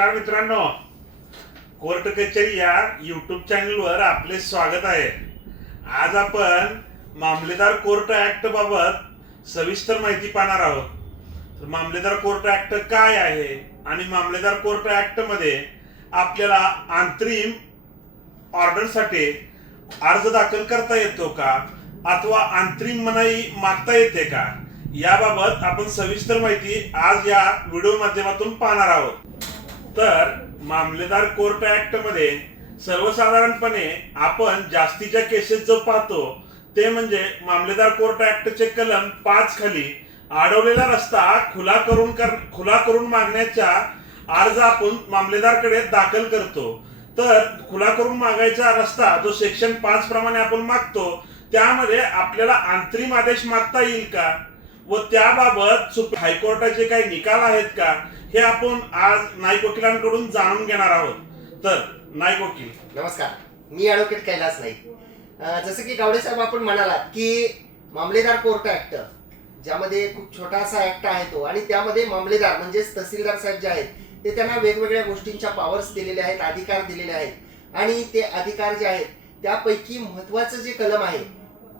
नमस्कार मित्रांनो. कोर्ट कचेरी या यूट्यूब चॅनलवर आपले स्वागत आहे. आज आपण मामलेदार कोर्ट ऍक्ट बाबत सविस्तर माहिती पाहणार आहोत. तर मामलेदार कोर्ट ऍक्ट काय आहे आणि मामलेदार कोर्ट ऍक्टमध्ये आपल्याला अंतरिम ऑर्डरसाठी अर्ज दाखल करता येतो का? अथवा अंतरिम मनाई मागता येते का? याबाबत आपण सविस्तर माहिती आज या व्हिडिओ माध्यमातून पाहणार आहोत. तर मामलेदार कोर्ट ऍक्टमध्ये सर्वसाधारणपणे आपण जास्तीच्या केसेस जो पाहतो ते म्हणजे मामलेदार कोर्ट ऍक्टचे कलम पाच खाली अडवलेला रस्ता खुला करून कर खुला करून मागण्याचा अर्ज आपण मामलेदारकडे दाखल करतो. तर खुला करून मागायचा रस्ता जो सेक्शन पाच प्रमाणे आपण मागतो त्यामध्ये आपल्याला अंतरिम आदेश मागता येईल का? व त्याबाबत सुप- हायकोर्टाचे काही निकाल आहेत का? हे आपण आज नाईक वकिलांकडून जाणून घेणार आहोत. तर नाईक वकील. नमस्कार. मी ॲडव्होकेट कैलास नाईक. अं, जसं की गावडे साहेब आपण म्हणालात की मामलेदार कोर्ट ऍक्ट ज्यामध्ये खूप छोटासा ऍक्ट आहे तो आणि त्यामध्ये मामलेदार म्हणजेच तहसीलदार साहेब जे आहेत ते त्यांना वेगवेगळ्या गोष्टींच्या पॉवर्स दिलेले आहेत अधिकार दिलेले आहेत. आणि ते अधिकार जे आहेत त्यापैकी महत्वाचं जे कलम आहे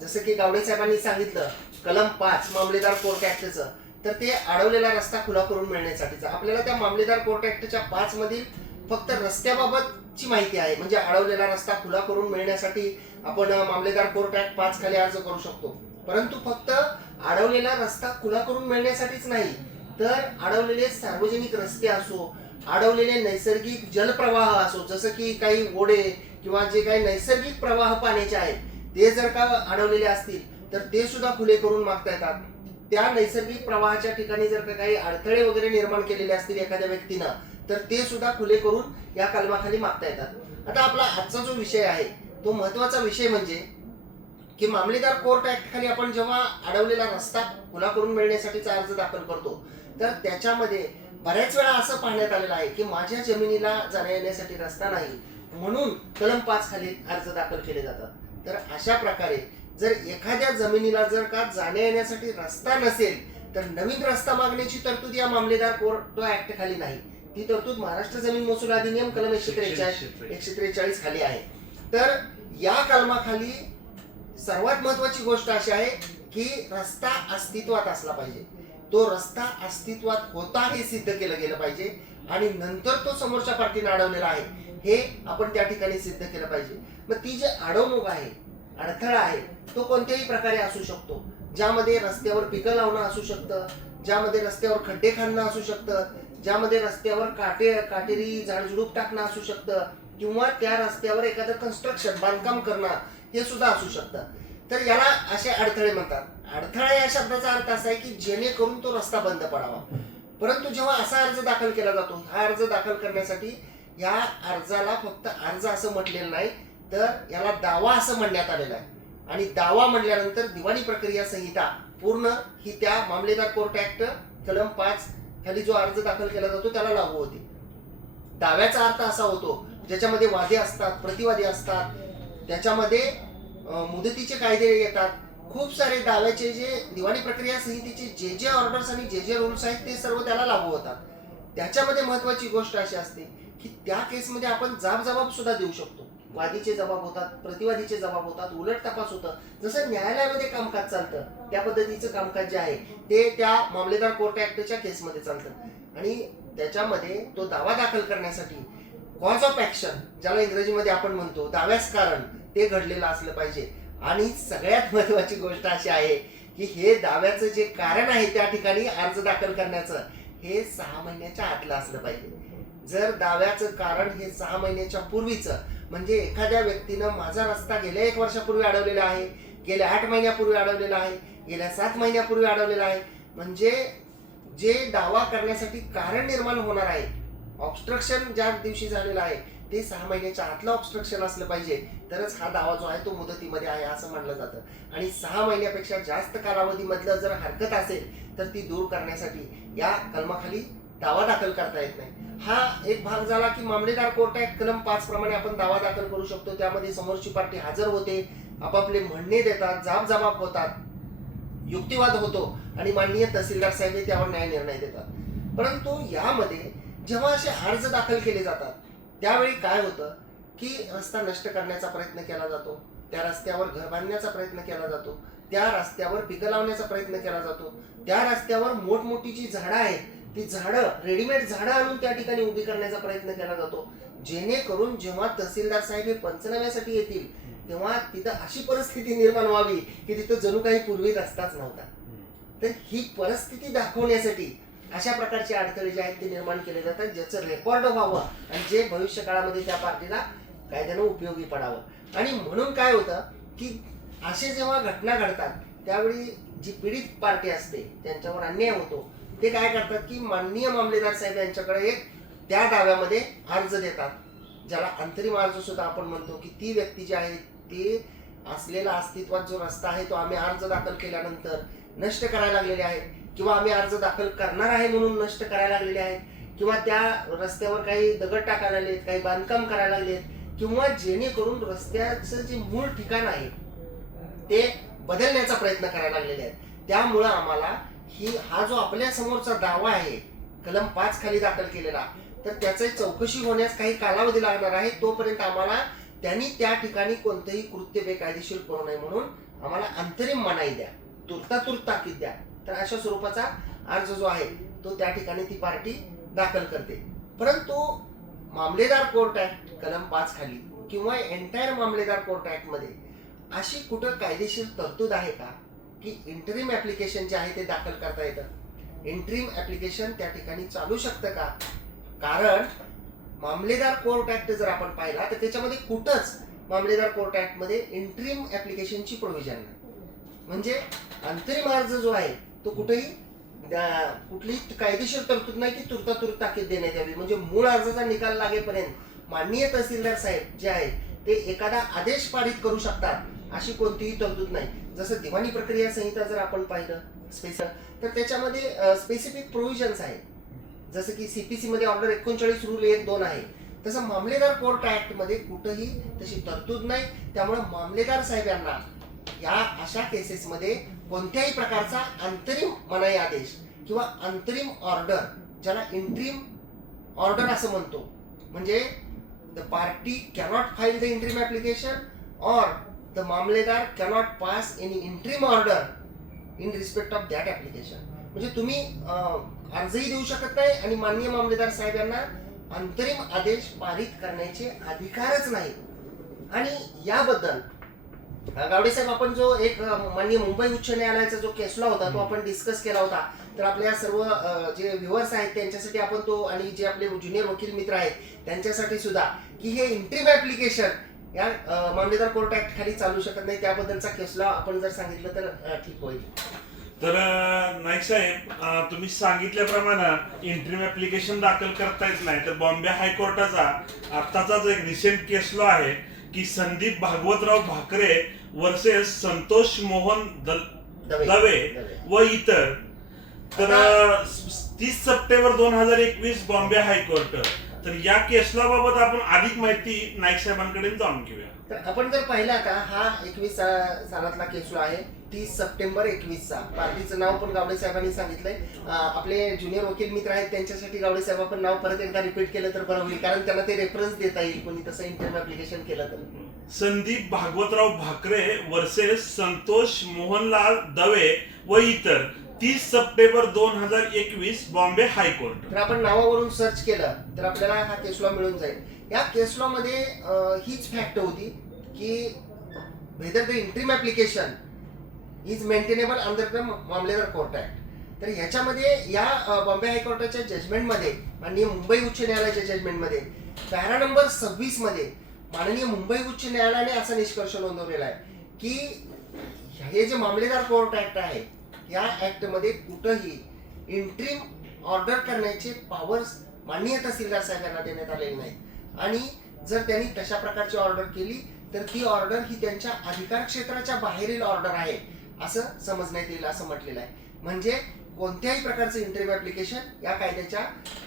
जसं की गावडे साहेबांनी सांगितलं कलम पाच मामलेदार कोर्ट ऍक्टचं तर ते अडवलेला रस्ता खुला करून मिळण्यासाठीचा. आपल्याला त्या मामलेदार कोर्ट ऍक्टच्या पाच मधील फक्त रस्त्याबाबतची माहिती आहे. म्हणजे अडवलेला रस्ता खुला करून मिळण्यासाठी आपण मामलेदार कोर्ट ऍक्ट पाच खाली अर्ज करू शकतो. परंतु फक्त अडवलेला रस्ता खुला करून मिळण्यासाठीच नाही. तर अडवलेले सार्वजनिक रस्ते असो अडवलेले नैसर्गिक जलप्रवाह असो जसं की काही ओढे किंवा जे काही नैसर्गिक प्रवाह पाण्याचे आहेत ते जर का अडवलेले असतील तर ते सुद्धा खुले करून मागता येतात. त्या नैसर्गिक प्रवाहाच्या ठिकाणी जर का काही अडथळे वगैरे निर्माण केलेले असतील एखाद्या व्यक्तीनं तर ते सुद्धा खुले करून या कलमाखाली मागता येतात. आता आपला आजचा जो विषय आहे तो महत्त्वाचा विषय म्हणजे की मामलेदार कोर्ट ऍक्ट खाली आपण जेव्हा अडवलेला रस्ता खुला करून मिळण्यासाठीचा अर्ज दाखल करतो तर त्याच्यामध्ये बऱ्याच वेळा असं पाहण्यात आलेलं आहे की माझ्या जमिनीला जाण्या येण्यासाठी रस्ता नाही म्हणून कलम पाच खाली अर्ज दाखल केले जातात. तर अशा प्रकारे जर एखाद्या जमिनीला जर का जाण्या येण्यासाठी रस्ता नसेल तर नवीन रस्ता मागण्याची तरतूद या मामलेदार कोर्ट ऍक्ट खाली नाही. ती तरतूद महाराष्ट्र जमीन महसूल अधिनियम कलम एकशे त्रेचाळीस एकशे त्रेचाळीस. खाली आहे. तर या कलमाखाली सर्वात महत्वाची गोष्ट अशी आहे की रस्ता अस्तित्वात असला पाहिजे. तो रस्ता अस्तित्वात होता हे सिद्ध केलं गेलं पाहिजे आणि नंतर तो समोरच्या पार्टीने अडवलेला आहे हे आपण त्या ठिकाणी सिद्ध केलं पाहिजे. मग ती जे अडवणूक आहे अडथळा आहे तो कोणत्याही प्रकारे असू शकतो. ज्यामध्ये रस्त्यावर पिकं लावणं असू शकतं ज्यामध्ये रस्त्यावर खड्डे खाणं असू शकतं ज्यामध्ये रस्त्यावर काटे काटेरी झाडझुडूप टाकणं असू शकतं किंवा त्या रस्त्यावर एखादं कन्स्ट्रक्शन बांधकाम करणं हे सुद्धा असू शकतं. तर याला असे अडथळे म्हणतात. अडथळा या शब्दाचा अर्थ असा आहे की जेणेकरून तो रस्ता बंद पडावा. परंतु जेव्हा असा अर्ज दाखल केला जातो हा अर्ज दाखल करण्यासाठी या अर्जाला फक्त अर्ज असं म्हटलेलं नाही तर याला दावा असं म्हणण्यात आलेलं आहे. आणि दावा म्हणल्यानंतर दिवाणी प्रक्रिया संहिता पूर्ण ही त्या मामलेदार कोर्ट ऍक्ट कलम पाच खाली जो अर्ज दाखल केला जातो त्याला लागू होते. दाव्याचा अर्थ असा होतो ज्याच्यामध्ये वादे असतात प्रतिवादी असतात त्याच्यामध्ये मुदतीचे कायदे येतात. खूप सारे दाव्याचे जे दिवाणी प्रक्रिया संहितेचे जे जे ऑर्डर्स आणि जे जे रूल्स आहेत ते सर्व त्याला लागू होतात. त्याच्यामध्ये महत्वाची गोष्ट अशी असते की त्या केसमध्ये आपण जाब जबाब सुद्धा देऊ शकतो. वादीचे जबाब होतात प्रतिवादीचे जबाब होतात उलट तपास होतं. जसं न्यायालयामध्ये कामकाज चालतं त्या पद्धतीचं कामकाज जे आहे ते त्या मामलेदार कोर्ट ऍक्टच्या केसमध्ये चालतं. आणि त्याच्यामध्ये तो दावा दाखल करण्यासाठी कॉज ऑफ ऍक्शन ज्याला इंग्रजीमध्ये आपण म्हणतो दाव्यास कारण ते घडलेलं असलं पाहिजे. आणि सगळ्यात महत्वाची गोष्ट अशी आहे की हे दाव्याचं जे कारण आहे त्या ठिकाणी अर्ज दाखल करण्याचं हे सहा महिन्याच्या आतलं असलं पाहिजे. जर दाव्याचं कारण हे सहा महिन्याच्या पूर्वीचं म्हणजे एखाद्या व्यक्तीनं माझा रस्ता गेल्या एक वर्षापूर्वी अडवलेला आहे गेल्या आठ महिन्यापूर्वी अडवलेला आहे गेल्या सात महिन्यापूर्वी अडवलेला आहे. म्हणजे जे दावा करण्यासाठी कारण निर्माण होणार आहे ऑब्स्ट्रक्शन ज्या दिवशी झालेलं आहे ते सहा महिन्याच्या आतलं ऑब्स्ट्रक्शन असलं पाहिजे. तरच हा दावा जो आहे तो मुदतीमध्ये आहे असं म्हणलं जातं. आणि सहा महिन्यापेक्षा जास्त कालावधीमधलं जर हरकत असेल तर ती दूर करण्यासाठी या कलमाखाली दावा दाखल करता येत नाही. हा एक भाग झाला की मामलेदार कोर्ट ऍक्ट कलम पाच प्रमाणे आपण दावा दाखल करू शकतो. त्यामध्ये समोरची पार्टी हजर होते आपापले म्हणणे देतात जाब जबाब होतात युक्तिवाद होतो आणि माननीय तहसीलदार साहेब हे त्यावर न्याय निर्णय देतात. परंतु यामध्ये जेव्हा असे अर्ज दाखल केले जातात त्यावेळी काय होतं की रस्ता नष्ट करण्याचा प्रयत्न केला जातो त्या रस्त्यावर घर बांधण्याचा प्रयत्न केला जातो त्या रस्त्यावर पिकं लावण्याचा प्रयत्न केला जातो त्या रस्त्यावर मोठमोठी जी झाडं आहेत ती झाडं रेडीमेड झाडं आणून त्या ठिकाणी उभी करण्याचा प्रयत्न केला जातो. जेणेकरून जेव्हा तहसीलदार साहेब हे पंचनाम्यासाठी येतील तेव्हा तिथं अशी परिस्थिती निर्माण व्हावी की तिथं जणू काही पूर्वी रस्ताच नव्हता. तर ही परिस्थिती दाखवण्यासाठी अशा प्रकारचे अडथळे जे आहेत ते निर्माण केले जातात ज्याचं रेकॉर्ड व्हावं आणि जे भविष्य काळामध्ये त्या पार्टीला कायद्यानं उपयोगी पडावं. आणि म्हणून काय होतं की असे जेव्हा घटना घडतात त्यावेळी जी पीडित पार्टी असते त्यांच्यावर अन्याय होतो ते काय करतात की माननीय मामलेदार साहेब यांच्याकडे एक त्या डाव्यामध्ये अर्ज देतात. ज्याला अंतरिम अर्ज सुद्धा आपण म्हणतो की ती व्यक्ती जी आहे ते असलेला अस्तित्वात जो रस्ता आहे तो आम्ही अर्ज दाखल केल्यानंतर नष्ट करायला लागलेले आहेत किंवा आम्ही अर्ज दाखल करणार आहे म्हणून नष्ट करायला लागलेले आहेत किंवा त्या रस्त्यावर काही दगड टाकायला लागलेत काही बांधकाम करायला लागलेत किंवा जेणेकरून रस्त्याचं जे मूळ ठिकाण आहे ते बदलण्याचा प्रयत्न करायला लागलेले आहेत. त्यामुळं आम्हाला ही हा जो आपल्या समोरचा दावा आहे कलम पाच खाली दाखल केलेला तर त्याची चौकशी होण्यास काही कालावधी लागणार आहे. तोपर्यंत आम्हाला त्यांनी त्या ठिकाणी कोणतंही कृत्य बेकायदेशीर करू नये म्हणून आम्हाला अंतरिम मनाई द्या. तुर्तातुर्त ताकीद द्या. तर अशा स्वरूपाचा अर्ज जो आहे तो त्या ठिकाणी ती पार्टी दाखल करते. परंतु मामलेदार कोर्ट ऍक्ट कलम पाच खाली किंवा एंटायर मामलेदार कोर्ट ऍक्टमध्ये अशी कुठं कायदेशीर तरतूद आहे का? की इंटरिम ॲप्लिकेशन जे आहे ते दाखल करता येतं. इंटरिम ऍप्लिकेशन त्या ठिकाणी चालू शकतं का? कारण मामलेदार कोर्ट ऍक्ट जर आपण पाहिला तर त्याच्यामध्ये कुठंच मामलेदार कोर्ट ऍक्टमध्ये इंटरिम ॲप्लिकेशनची प्रोव्हिजन नाही. म्हणजे अंतरिम अर्ज जो आहे तो कुठेही कुठलीही कायदेशीर तरतूद नाही की तुर्तातुर्त ताकीद देण्यात यावी. म्हणजे मूळ अर्जाचा निकाल लागेपर्यंत माननीय तहसीलदार साहेब जे आहे ते एखादा आदेश पारित करू शकतात. अशी कोणतीही तरतूद नाही. जसं दिवाणी प्रक्रिया संहिता जर आपण पाहिलं स्पेसिफिक तर त्याच्यामध्ये स्पेसिफिक प्रोव्हिजन्स आहेत. जसं की सीपीसी मध्ये ऑर्डर एकोणचाळीस रूल एक दोन आहे. तसं मामलेदार कोर्ट ॲक्टमध्ये कुठंही तशी तरतूद नाही. त्यामुळे मामलेदार साहेब यांना या अशा केसेसमध्ये कोणत्याही प्रकारचा अंतरिम मनाई आदेश किंवा अंतरिम ऑर्डर ज्याला इंट्रीम ऑर्डर असं म्हणतो. म्हणजे the party cannot file the interim application or the Mamlatdar cannot pass any interim order in respect of that application म्हणजे तुम्ही अर्जही देऊ शकत नाही आणि माननीय मामलेदार साहेब यांना अंतरिम आदेश पारित करण्याचे अधिकारच नाही. आणि याबद्दल गावडे साहेब आपण जो एक अं, माननीय मुंबई उच्च न्यायालयाचा जो केसला होता तो आपण डिस्कस केला होता. तर आपल्या सर्व जे व्ह्युअर्स आहेत त्यांच्यासाठी आपण तो आणि जे आपले ज्युनियर वकील मित्र आहेत त्यांच्यासाठी सुद्धा की हे इंट्रीम ऍप्लिकेशन या मामलेदार कोर्ट ऍक्ट खाली चालू शकत नाही त्याबद्दलचा केसला आपण जर सांगितलं तर ठीक होईल. तर नाईक साहेब तुम्ही सांगितल्याप्रमाणे इंटरिम ऍप्लिकेशन दाखल करता येत नाही तर बॉम्बे हायकोर्टाचा आत्ताचाच एक रिसेंट केस लॉ आहे की संदीप भागवतराव भाकरे वर्सेस संतोष मोहन दवे. व इतर. तर तीस सप्टेंबर दोन हजार एकवीस बॉम्बे हायकोर्ट. तर या केसला बाबत आपण अधिक माहिती नाईक साहेबांकडे जाणून घेऊया. तर आपण जर पाहिला का हा एकवीस सालातला केस आहे. तीस सप्टेंबर एकवीसचा पार्टीचं नाव पण गावडे साहेबांनी सांगितलंय. आपले ज्युनियर वकील मित्र आहेत त्यांच्यासाठी गावडे साहेब आपण नाव परत एकदा रिपीट केलं तर बरं होईल कारण त्यांना ते रेफरन्स देता येईल. कोणी तसं इंटरव्ह्यू ऍप्लिकेशन केलं तर. संदीप भागवतराव भाकरे वर्सेस संतोष मोहनलाल दवे व इतर. तीस सप्टेंबर दोन हजार एकवीस बॉम्बे हायकोर्ट. तर आपण नावावरून सर्च केलं तर आपल्याला हा केसलॉ मिळून जाईल. या केसलॉ मध्ये अं, हीच फॅक्ट होती की whether the interim application is maintainable under the Mamlatdar court act तर ह्याच्यामध्ये या अं, बॉम्बे हायकोर्टाच्या जजमेंटमध्ये माननीय मुंबई उच्च न्यायालयाच्या जजमेंटमध्ये पॅरा नंबर सव्वीसमध्ये माननीय मुंबई उच्च न्यायालयाने असा निष्कर्ष नोंदवलेला आहे की हे जे मामलेदार कोर्ट ऍक्ट आहे या ॲक्टमध्ये कुठंही इंट्रीम ऑर्डर करण्याचे पॉवर्स माननीय तहसीलदार साहेबांना देण्यात आलेले नाहीत. आणि जर त्यांनी तशा प्रकारची ऑर्डर केली तर ती ऑर्डर ही त्यांच्या अधिकार क्षेत्राच्या बाहेरील ऑर्डर आहे असं समजण्यात येईल असं म्हटलेलं आहे. म्हणजे कोणत्याही प्रकारचं इंटरव्ह्यू ॲप्लिकेशन या कायद्याच्या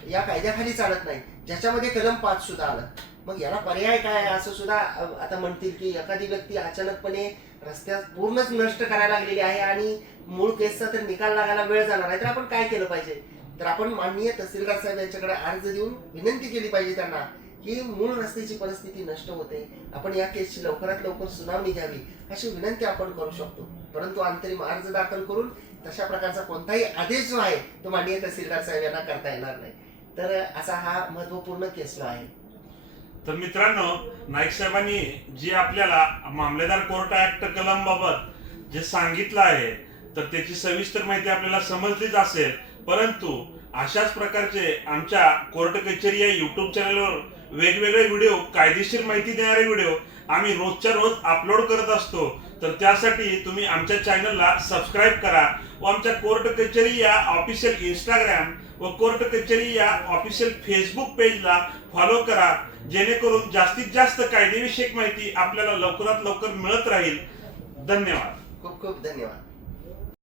या कायद्याखाली चालत नाही. ज्याच्यामध्ये कलम पाच सुद्धा आलं. मग याला पर्याय काय आहे? असं सुद्धा आता म्हणतील की एखादी व्यक्ती अचानकपणे रस्त्यात पूर्णच नष्ट करायला लागलेली आहे आणि मूळ केसचा तर निकाल लागायला वेळ जाणार आहे तर आपण काय केलं पाहिजे? तर आपण माननीय तहसीलदार साहेब यांच्याकडे अर्ज देऊन विनंती केली पाहिजे त्यांना की मूळ रस्त्याची परिस्थिती नष्ट होते. आपण या केसची लवकरात लवकर सुनावणी घ्यावी अशी विनंती आपण करू शकतो. परंतु अंतरिम अर्ज दाखल करून तशा प्रकारचा कोणताही आदेश जो आहे तो माननीय तहसीलदार साहेब यांना करता येणार नाही. तर असा हा महत्त्वपूर्ण केस जो आहे. तर मित्रांनो नाईक साहेबांनी जे आपल्याला मामलेदार कोर्ट ऍक्ट कलम बाबत जे सांगितलं आहे तर त्याची सविस्तर माहिती आपल्याला समजलीच असेल. परंतु अशाच प्रकारचे आमच्या कोर्ट कचेरी या युट्यूब चॅनलवर वेगवेगळे व्हिडिओ कायदेशीर माहिती देणारे व्हिडिओ आम्ही रोजच्या रोज अपलोड करत असतो. तर त्यासाठी तुम्ही आमच्या चॅनलला सबस्क्राईब करा व आमच्या कोर्ट कचेरी या ऑफिशियल इंस्टाग्राम व कोर्ट कचेरी या ऑफिशियल फेसबुक पेजला फॉलो करा. जेणेकरून जास्तीत जास्त कायदेविषयक माहिती आपल्याला लवकरात लवकर मिळत राहील. धन्यवाद. खूप खूप धन्यवाद.